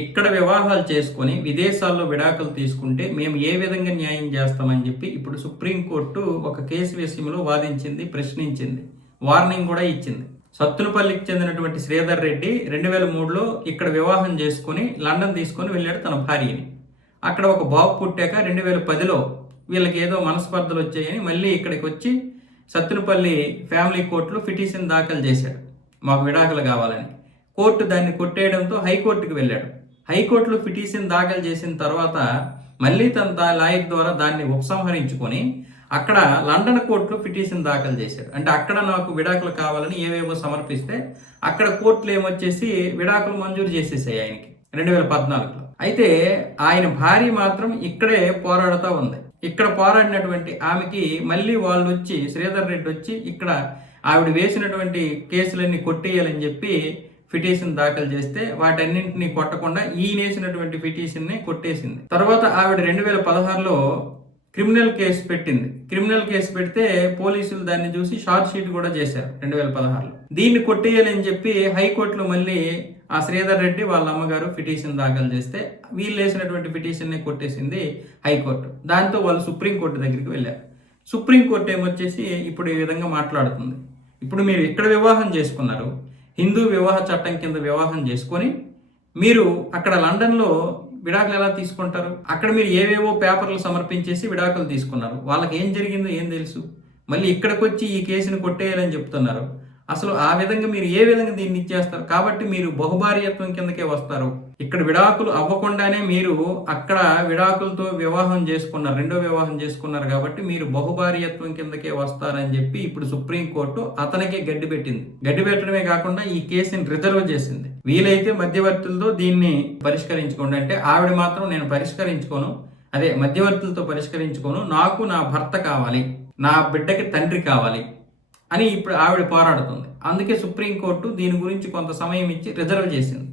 ఇక్కడ వివాహాలు చేసుకొని విదేశాల్లో విడాకులు తీసుకుంటే మేము ఏ విధంగా న్యాయం చేస్తామని చెప్పి ఇప్పుడు సుప్రీంకోర్టు ఒక కేసు విషయంలో వాదించింది, ప్రశ్నించింది, వార్నింగ్ కూడా ఇచ్చింది. సత్తులపల్లికి చెందినటువంటి శ్రీధర్ రెడ్డి 2003లో ఇక్కడ వివాహం చేసుకుని లండన్ తీసుకొని వెళ్ళాడు తన భార్యని. అక్కడ ఒక బాబు పుట్టాక 2010లో వీళ్ళకి ఏదో మనస్పర్ధలు వచ్చాయని మళ్ళీ ఇక్కడికి వచ్చి సత్తులపల్లి ఫ్యామిలీ కోర్టులో పిటిషన్ దాఖలు చేశాడు, మాకు విడాకులు కావాలని. కోర్టు దాన్ని కొట్టేయడంతో హైకోర్టుకు వెళ్ళాడు. హైకోర్టులో పిటిషన్ దాఖలు చేసిన తర్వాత మళ్ళీ తన లాయర్ ద్వారా దాన్ని ఉపసంహరించుకొని అక్కడ లండన్ కోర్టులో పిటిషన్ దాఖలు చేశాడు. అంటే అక్కడ నాకు విడాకులు కావాలని ఏవేవో సమర్పిస్తే అక్కడ కోర్టులు ఏమొచ్చేసి విడాకులు మంజూరు చేసేసాయి ఆయనకి 2014లో. అయితే ఆయన భార్య మాత్రం ఇక్కడే పోరాడుతూ ఉంది. ఇక్కడ పోరాడినటువంటి ఆమెకి మళ్ళీ వాళ్ళు వచ్చి శ్రీధర్ రెడ్డి వచ్చి ఇక్కడ ఆవిడ వేసినటువంటి కేసులన్నీ కొట్టేయాలని చెప్పి పిటిషన్ దాఖలు చేస్తే వాటన్నింటినీ కొట్టకుండా ఈయన వేసినటువంటి పిటిషన్ని కొట్టేసింది. తర్వాత ఆవిడ 2016లో క్రిమినల్ కేసు పెట్టింది. క్రిమినల్ కేసు పెడితే పోలీసులు దాన్ని చూసి షార్ట్ షీట్ కూడా చేశారు 2016లో. దీన్ని కొట్టేయాలని చెప్పి హైకోర్టులో మళ్ళీ ఆ శ్రీధర్ రెడ్డి వాళ్ళ అమ్మగారు పిటిషన్ దాఖలు చేస్తే వీళ్ళు వేసినటువంటి పిటిషన్ని కొట్టేసింది హైకోర్టు. దాంతో వాళ్ళు సుప్రీంకోర్టు దగ్గరికి వెళ్ళారు. సుప్రీంకోర్టు ఏమొచ్చేసి ఇప్పుడు ఈ విధంగా మాట్లాడుతుంది, ఇప్పుడు మీరు ఇక్కడ వివాహం చేసుకున్నారు, హిందూ వివాహ చట్టం కింద వివాహం చేసుకొని మీరు అక్కడ లండన్లో విడాకులు ఎలా తీసుకుంటారు? అక్కడ మీరు ఏవేవో పేపర్లు సమర్పించేసి విడాకులు తీసుకున్నారు, వాళ్ళకి ఏం జరిగిందో ఏం తెలుసు? మళ్ళీ ఇక్కడికి వచ్చి ఈ కేసును కొట్టేయాలని చెప్తున్నారు. అసలు ఆ విధంగా మీరు ఏ విధంగా దీన్ని ఇచ్చేస్తారు? కాబట్టి మీరు బహుభార్యత్వం కిందకే వస్తారు. ఇక్కడ విడాకులు అవ్వకుండానే మీరు అక్కడ విడాకులతో వివాహం చేసుకున్నారు, రెండో వివాహం చేసుకున్నారు, కాబట్టి మీరు బహుభార్యత్వం కిందకే వస్తారని చెప్పి ఇప్పుడు సుప్రీంకోర్టు అతనికే గడ్డి పెట్టింది. గడ్డి పెట్టడమే కాకుండా ఈ కేసుని రిజర్వ్ చేసింది. వీలైతే మధ్యవర్తులతో దీన్ని పరిష్కరించుకోండి అంటే ఆవిడ మాత్రం నేను పరిష్కరించుకోను, అదే మధ్యవర్తులతో పరిష్కరించుకోను, నాకు నా భర్త కావాలి, నా బిడ్డకి తండ్రి కావాలి అని ఇప్పుడు ఆవిడ పోరాడుతుంది. అందుకే సుప్రీంకోర్టు దీని గురించి కొంత సమయం ఇచ్చి రిజర్వ్ చేసింది.